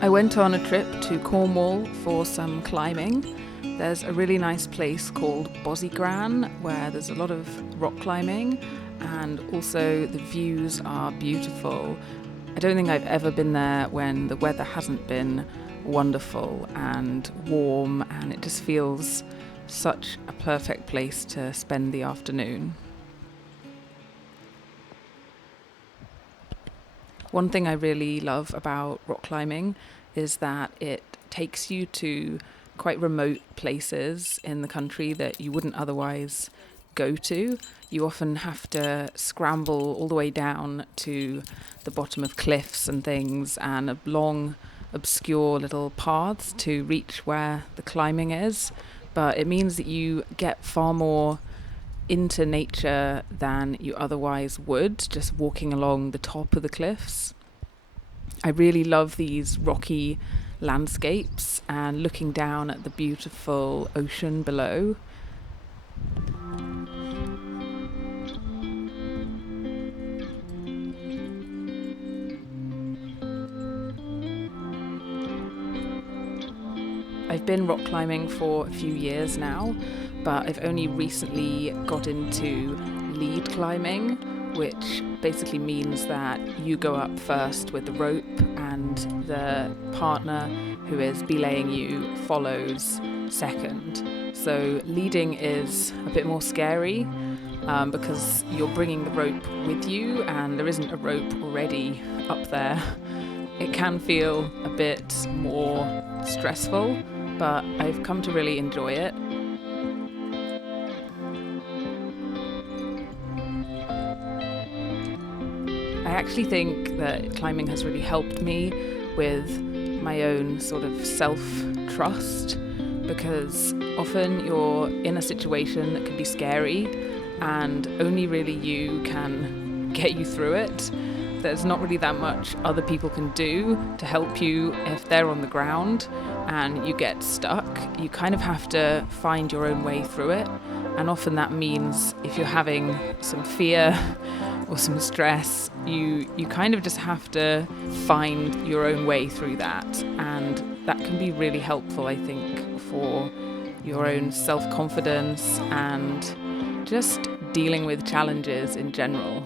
I went on a trip to Cornwall for some climbing. There's a really nice place called Bossigran where there's a lot of rock climbing and also the views are beautiful. I don't think I've ever been there when the weather hasn't been wonderful and warm, and it just feels such a perfect place to spend the afternoon. One thing I really love about rock climbing is that it takes you to quite remote places in the country that you wouldn't otherwise go to. You often have to scramble all the way down to the bottom of cliffs and things, and long, obscure little paths to reach where the climbing is. But it means that you get far more into nature than you otherwise would, just walking along the top of the cliffs. I really love these rocky landscapes and looking down at the beautiful ocean below. I've been rock climbing for a few years now, but I've only recently got into lead climbing, which basically means that you go up first with the rope and the partner who is belaying you follows second. So leading is a bit more scary because you're bringing the rope with you and there isn't a rope already up there. It can feel a bit more stressful, but I've come to really enjoy it. I actually think that climbing has really helped me with my own sort of self-trust, because often you're in a situation that can be scary and only really you can get you through it. There's not really that much other people can do to help you if they're on the ground and you get stuck. You kind of have to find your own way through it. And often that means if you're having some fear or some stress, you kind of just have to find your own way through that. And that can be really helpful, I think, for your own self-confidence and just dealing with challenges in general.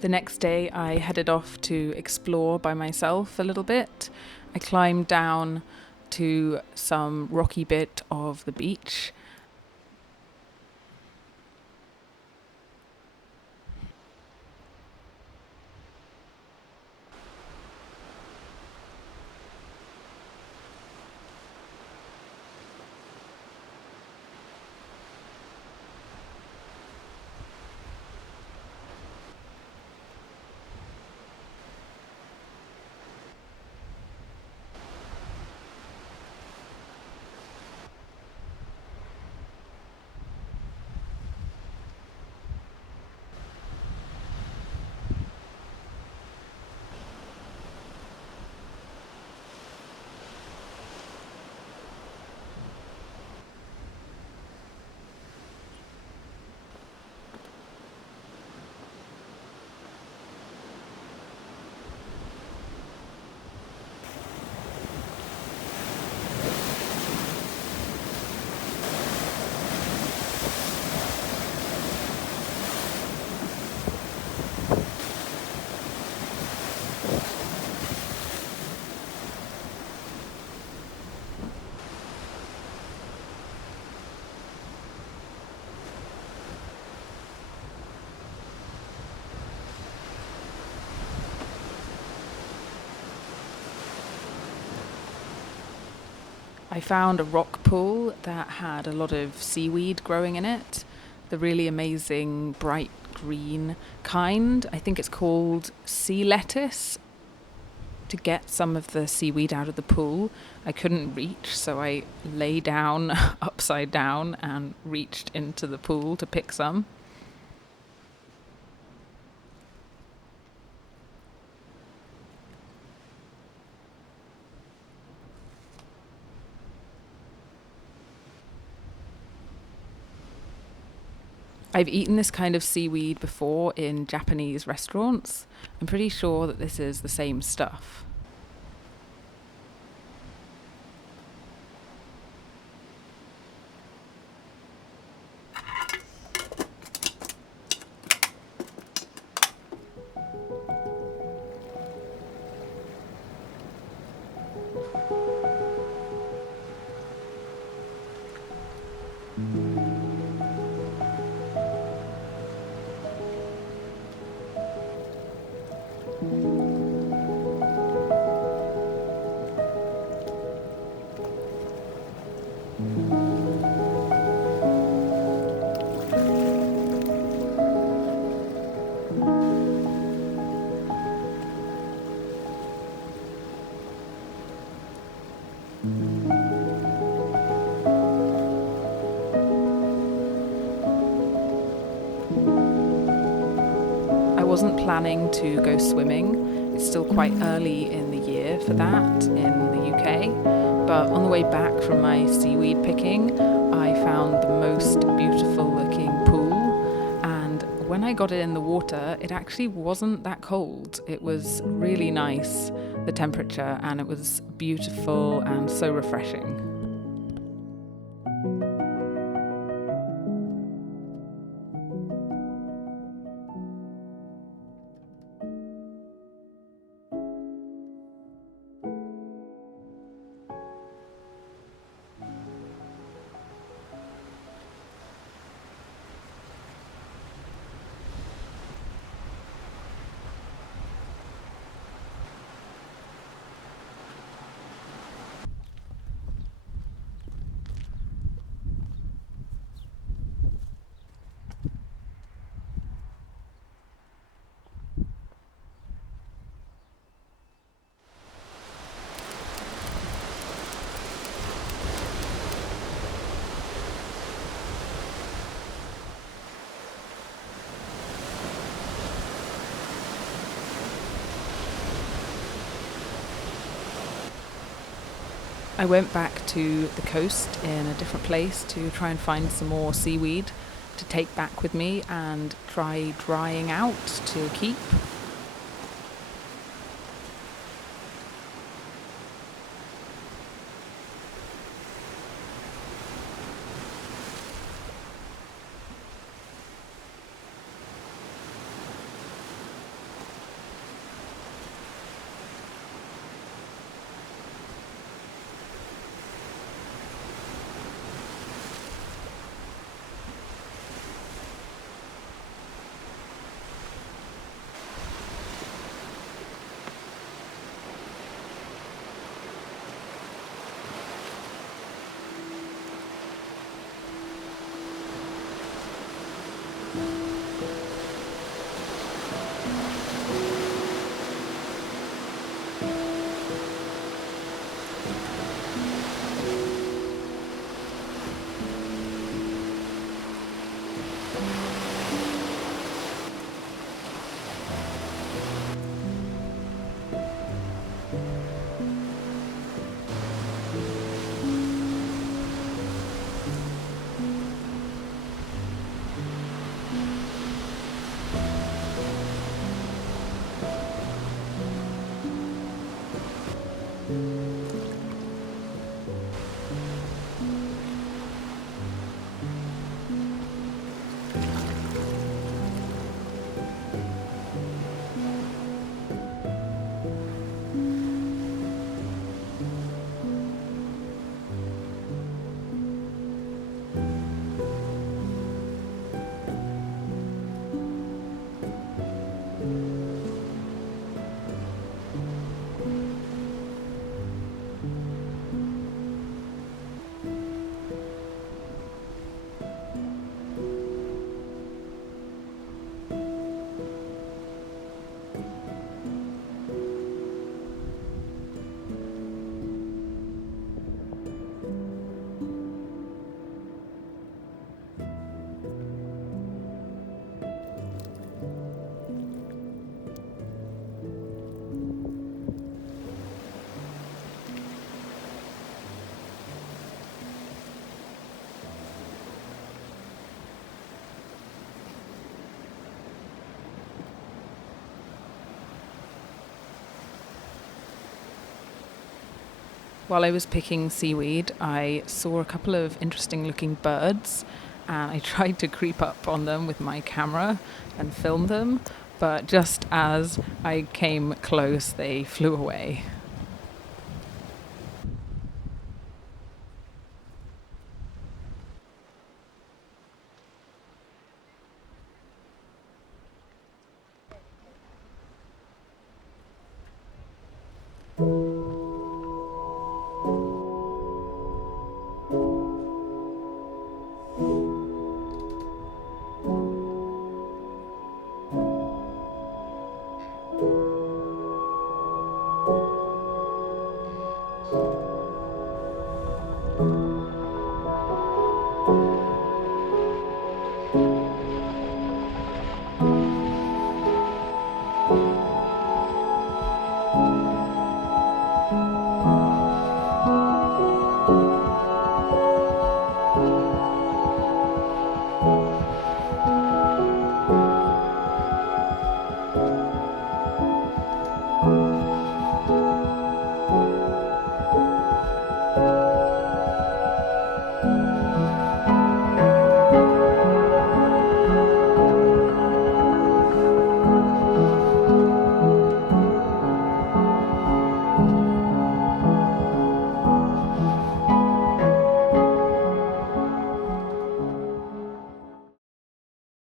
The next day, I headed off to explore by myself a little bit. I climbed down to some rocky bit of the beach. I found a rock pool that had a lot of seaweed growing in it, the really amazing bright green kind. I think it's called sea lettuce. To get some of the seaweed out of the pool, I couldn't reach, so I lay down upside down and reached into the pool to pick some. I've eaten this kind of seaweed before in Japanese restaurants. I'm pretty sure that this is the same stuff. I wasn't planning to go swimming. It's still quite early in the year for that in the UK. But on the way back from my seaweed picking, I found the most beautiful looking pool. And when I got it in the water, it actually wasn't that cold. It was really nice, the temperature, and it was beautiful and so refreshing. I went back to the coast in a different place to try and find some more seaweed to take back with me and try drying out to keep. While I was picking seaweed, I saw a couple of interesting looking birds, and I tried to creep up on them with my camera and film them, but just as I came close, they flew away.